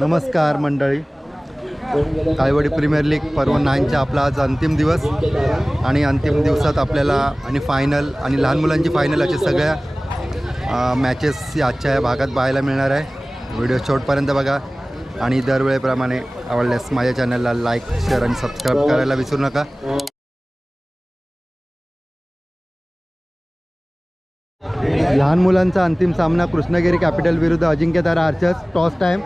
नमस्कार मंडळी, Kalewadi premier league पर्व 9चा आपला आज अंतिम दिवस आणि अंतिम दिवसात आपल्याला आणि फायनल आणि लहान मुलांची फायनल अशा सगळ्या मॅचेस आजच्या या भागात पाहायला मिळणार आहे। व्हिडिओ शेवटपर्यंत बघा आणि दरवेळेप्रमाणे आवडल्यास माझ्या चॅनलला लाईक, शेअर आणि सबस्क्राईब करायला विसरू नका। लहान मुलांचा अंतिम सामना कृष्णगिरी कॅपिटल विरुद्ध अजिंक्यतारा आर्चर्स। टॉस टाइम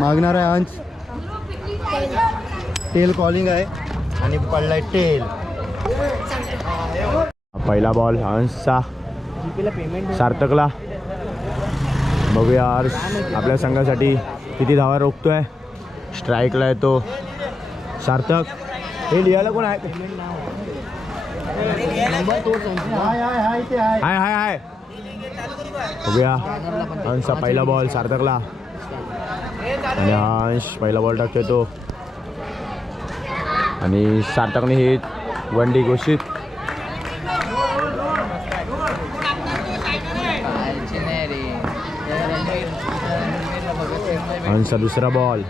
मागणार आहे अंश, टेल कॉलिंग आहे आणि पडलाय टेल। पहिला बॉल अंशचा सार्थकला। बघूया हर्ष आपल्या संघासाठी किती धावा रोखतोय। स्ट्राईकला आहे तो सार्थक। हे लिहायला कोण आहे? हाय हाय हाय। बघूया अंशचा पहिला बॉल सार्थकला आणि अंश पहिला बॉल टाकतोय तो आणि सार्थकने हे वनडी घोषित। अंशचा दुसरा बॉल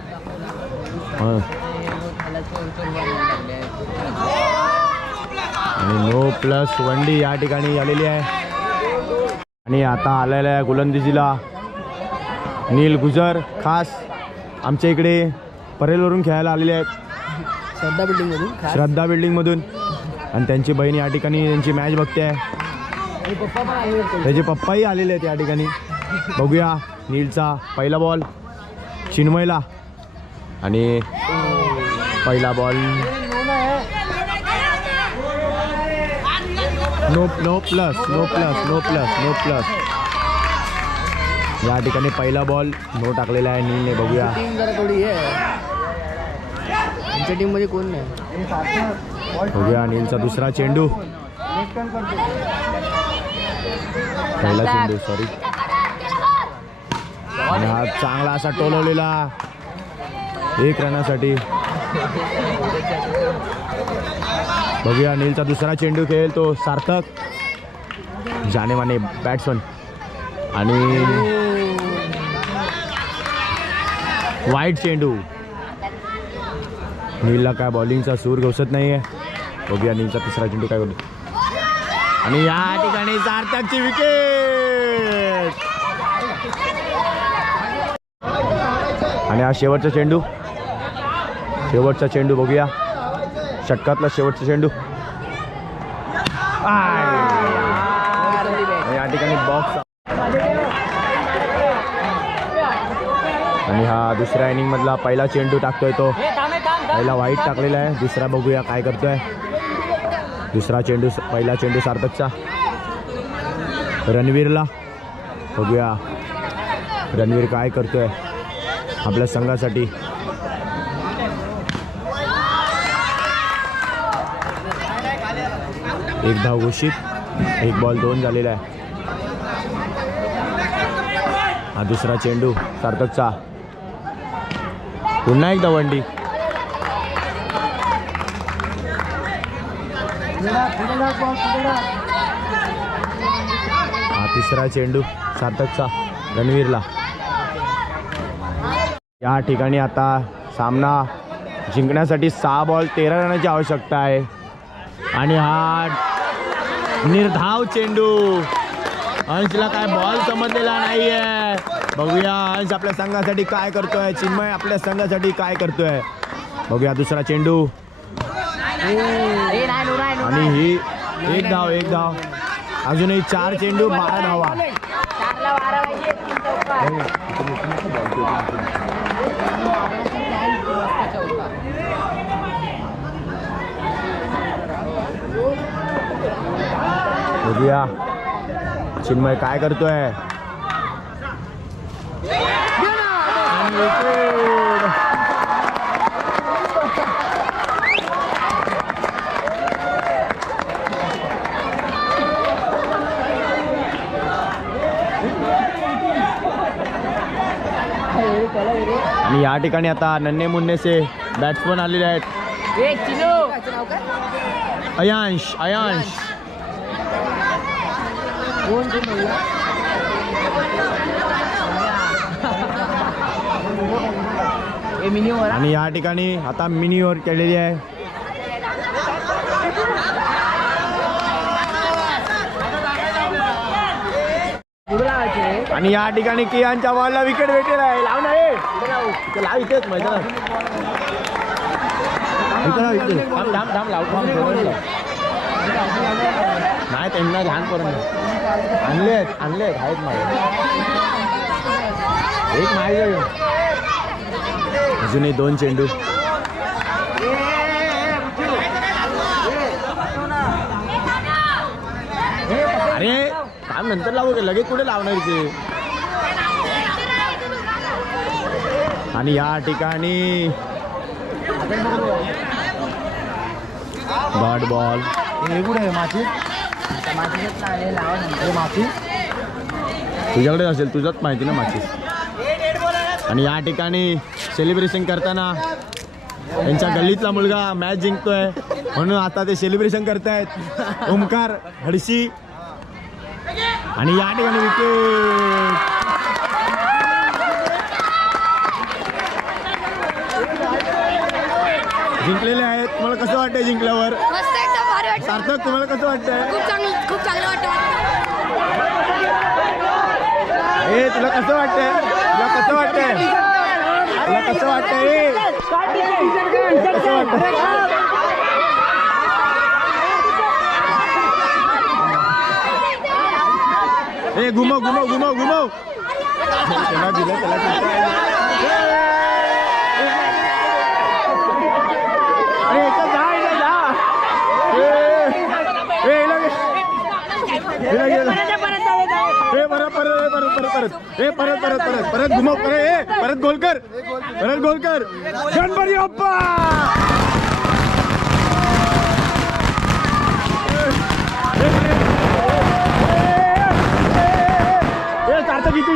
आणि नो प्लस वनडी या ठिकाणी आलेली आहे। आणि आता आलेला आहे गोलंदाजीला नील गुजर, खास आमच्या इकडे परेलवरून खेळायला आलेले आहेत श्रद्धा बिल्डिंगमधून आणि त्यांची बहीण या ठिकाणी त्यांची मॅच बघते आहे। त्याचे पप्पाही आलेले आहेत या ठिकाणी। बघूया नीलचा पहिला बॉल चिन्मयला आणि पहिला बॉल नो प्लस या ठिकाणी पहिला बॉल नो टाकलेला आहे नीलने। बघूया टीम मध्ये कोण नाही। बघूया नीलचा दुसरा चेंडू, पहिला चेंडू सॉरी, आणि हा चांगला असा टोलवलेला 1 रनासाठी। बघूया नीलचा दुसरा चेंडू खेळेल तो सार्थक, जानेमाने बॅट्समन आणि वाईट चेंडू। नीलला काय बॉलिंगचा सूर घोषत नाही आहे। बघूया नीलचा तिसरा चेंडू काय करतो आणि या ठिकाणी सार्थकची विकेट। आणि हा शेवटचा चेंडू बघूया षटकातला शेवटचा चेंडू या ठिकाणी बॉक्स। आणि हा दुसऱ्या इनिंग मधला पहिला चेंडू टाकतोय तो, पहिला वाईट टाकलेला आहे, दुसरा बघूया काय करतोय। दुसरा चेंडू, पहिला चेंडू सार्थकचा रणवीरला। बघूया रणवीर काय करतोय आपल्या संघासाठी। एक धाव घोषित, 1 बॉल 2 झालेला आहे। हा दुसरा चेंडू सार्थकचा, पुन्हा एकदा वनडी। हा तिसरा चेंडू सार्थकचा रणवीरला। या ठिकाणी आता सामना जिंकण्यासाठी 6 बॉल 13 रनाची आवश्यकता आहे आणि हा निर्धाव चेंडू। अंशला काय बॉल समजलेला नाहीये। बघूया अंश आपल्या संघासाठी काय करतोय, चिन्मय आपल्या संघासाठी काय करतोय। बघूया दुसरा चेंडू आणि ही एक धाव अजूनही 4 चेंडू 12 धावा। बघूया चिन्मय काय करतोय। आणि या ठिकाणी आता नन्हे मुन्नेचे बॅट्समन आलेले आहेत। अयांश मिनी ओव्हर आणि या ठिकाणी आता मिनी ओव्हर केलेली आहे. आणि या ठिकाणी कियांच्या बॉलला विकेट भेटेल आहे. लाव ना रे, लाव इथेच माहिती नाही त्यांना लहानपर्यंत आणलेत आहेत माझे एक माहिती अजूनही 2 चेंडू. अरे काम नंतर लावू का, लगेच कुठे लावणार ते. आणि या ठिकाणी डॉट बॉल. हे कुठे आहे माती माती तुझ्याकडे असेल, तुझ्याच माहिती ना माची. आणि या ठिकाणी सेलिब्रेशन करताना त्यांच्या गल्लीतला मुलगा मॅच जिंकतोय म्हणून आता ते सेलिब्रेशन करतायत. ओमकार हडशी. आणि या ठिकाणी विकेट. जिंकलेले आहेत. तुम्हाला कसं वाटतंय जिंकल्यावर? मस्त एकदम भारी वाटतं. सार्थक तुम्हाला कसं वाटतंय? खूप चांगलं वाटतं. ए तुला कसं वाटतंय? तुला कसं वाटतंय? तुला कसं वाटतंय? कसं वाटतंय? ए घुमव त्याला दिलं त्याला. परत घुमव परत गोल कर. गणपती बाप्पा. सार्थक इथे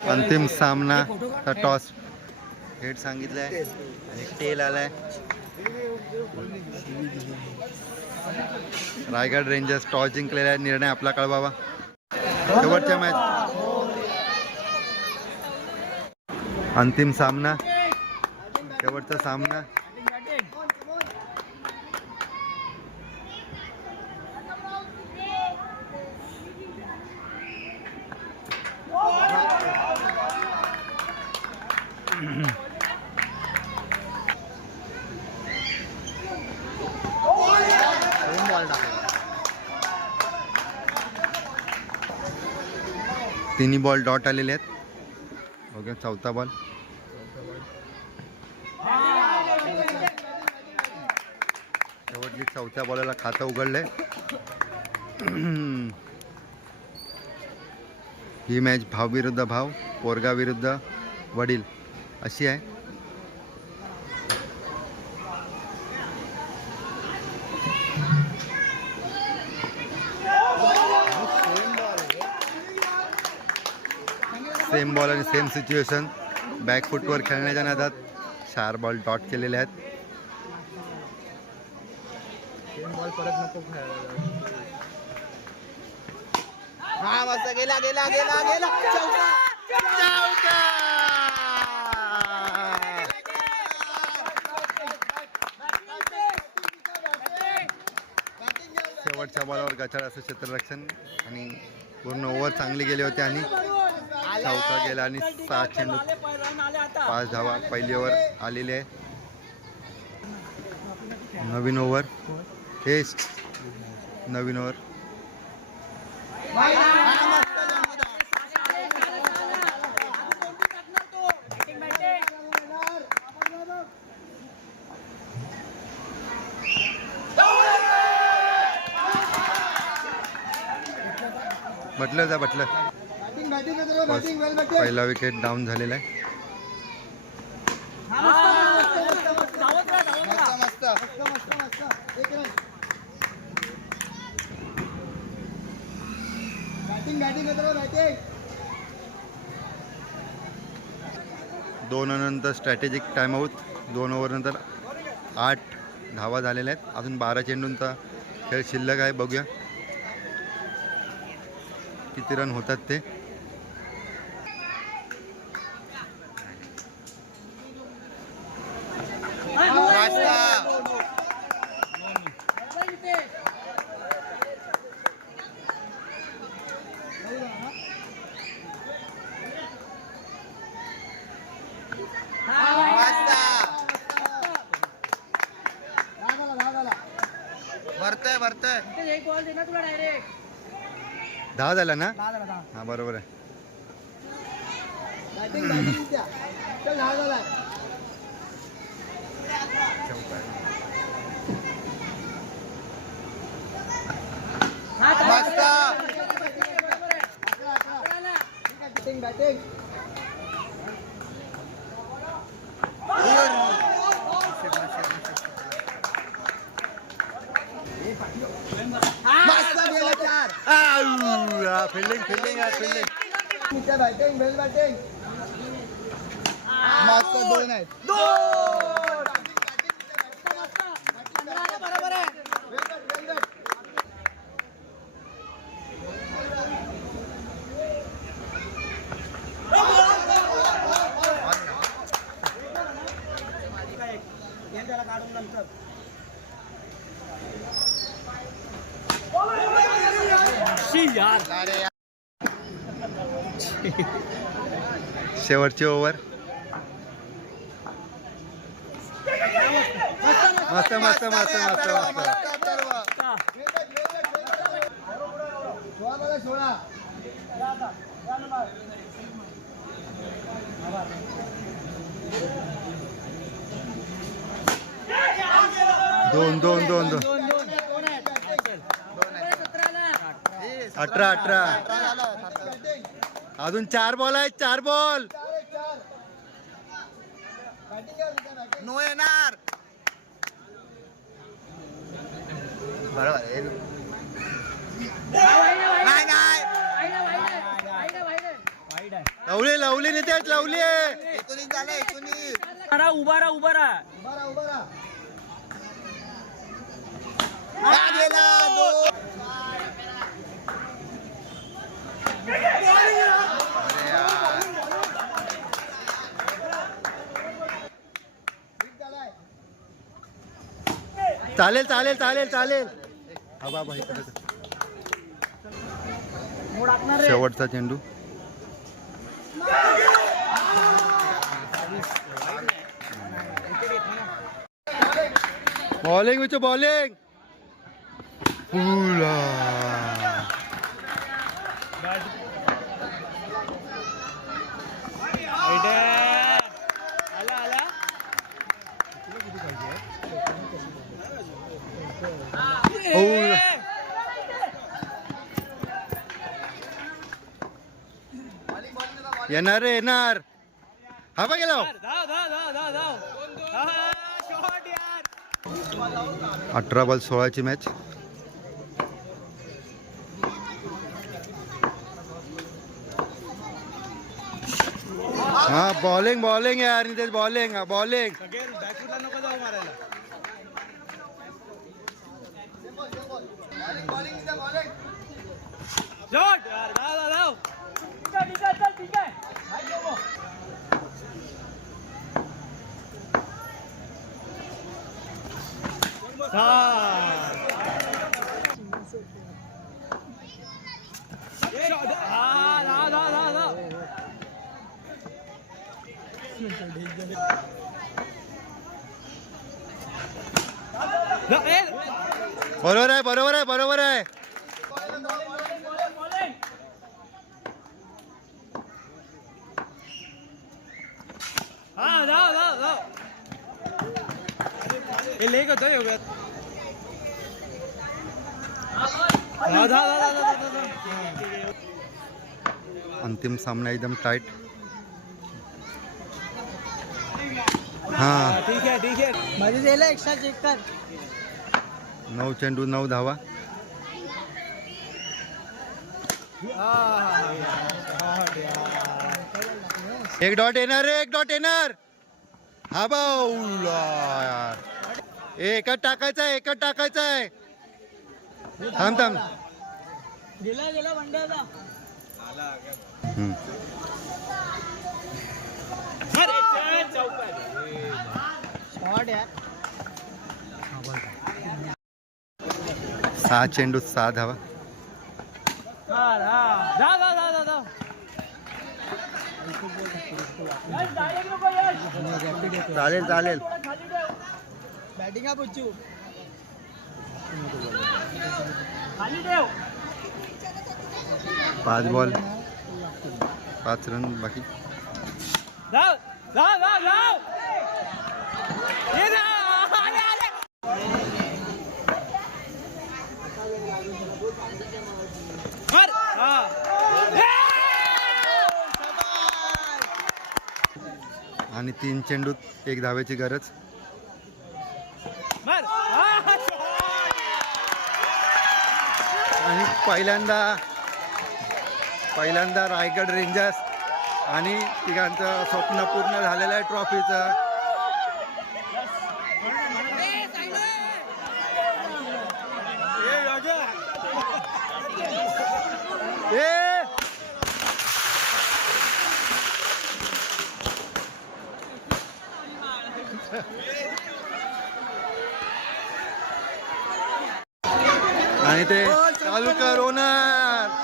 अंतिम सामना टॉस हेड सांगितलंय आणि टेल आलाय. रायगड रेंजर्स टॉस जिंकलेला आहे. निर्णय आपला कळवावा. शेवटच्या मॅच अंतिम सामना शेवटचा सामना. तिन्ही बॉल डॉट आलेले आहेत. ओके, चौथा बॉल. शेवटली चौथ्या बॉलला खातं उघडलंय. ही मॅच भाव विरुद्ध भाव, पोरगा विरुद्ध वडील अशी आहे. सेम बॉल आणि सेम सिच्युएशन. बॅक फुटवर खेळण्याच्या नादात 4 बॉल डॉट केलेले आहेत. शेवटच्या बॉलवर गचाळ असं क्षेत्ररक्षण आणि पूर्ण ओव्हर चांगली गेली होती आणि चौका गेला आणि 6 चेंडू 5 धावा पहिली ओव्हर आलेली आहे. नवीन ओव्हर टेस्ट. नवीन ओव्हर बटलर पहिला विकेट डाऊन झालेला आहे. 2 नंतर स्ट्रॅटेजिक टाइमआउट. 2 ओव्हरनंतर 8 धावा झालेल्या आहेत. अजून 12 चेंडूंचा खेळ शिल्लक आहे. बघूया किती रन होतात ते. भरतय 10 झाला ना. हा बरोबर आहे. फिल्डिंग फिल्डिंग आहे फिल्डिंग. शेवटची ओव्हर. मस्त मस्त मस्त मस्त मस्त. दोन दोन दोन दोन 18 अजून 4 बॉल आहेत. 4 बॉल नो येणार. बरोबर लवले लवले नेते लवले. उभा राहा चालेल चालेल चालेल चालेल. हवा भाई शेवटचा चेंडू. Bowling which bowling. येणार रे येणार. हवा गेला. 18 बॉल 16ची मॅच. हा बॉलिंग बॉलिंग यार नितेश. बॉलिंग हा बॉलिंग. बरोबर आहे बरोबर आहे बरोबर आहे. अंतिम सामना एकदम टाइट. हाँ ठीक है मध्ये एक्स्ट्रा चेक कर. 9 चेंडू 9 धावा. एक डॉट येणार रे, एक डॉट येणार. हा बाऊला यार, एकच टाकायचा आहे, एकच टाकायचा आहे. थांब थांब. गेला गेला बंड्याचा. हम्म. शॉट यार. 6 चेंडू 6 धावा. जा जा जा जा जा. चालेल चालेल. बॅटिंग हा पुच्चू. 5 बॉल 5 रन बाकी. जाव जाव जाव जाव. ये जा. आले आले. मार. आणि 3 चेंडूत 1 धावेची गरज. मार. आणि पहिल्यांदा रायगड रेंजर्स आणि तिघांचं स्वप्न पूर्ण झालेलं आहे ट्रॉफीचं. आणि ते चालू कर होणार.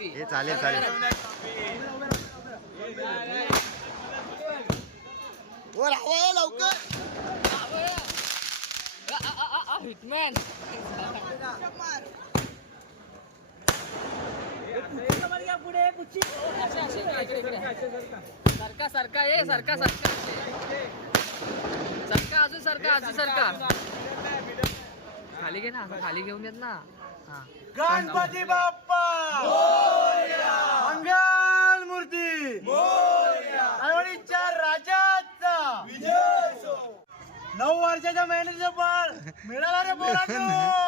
हे चालेल चालेल. हिटमॅन. पुढे पुच्ची. सरका सरका ये सरका सरका सरका अजून सरका खाली घे ना, असं खाली घेऊन येत ना. हा. गणपती बाप्पा मोरया. मंगल मूर्ती मोरया. आळवणीच्या राजाचा विजय. 9 वर्षाच्या मेहनतीचं फळ मिळाला रे पोरांनो.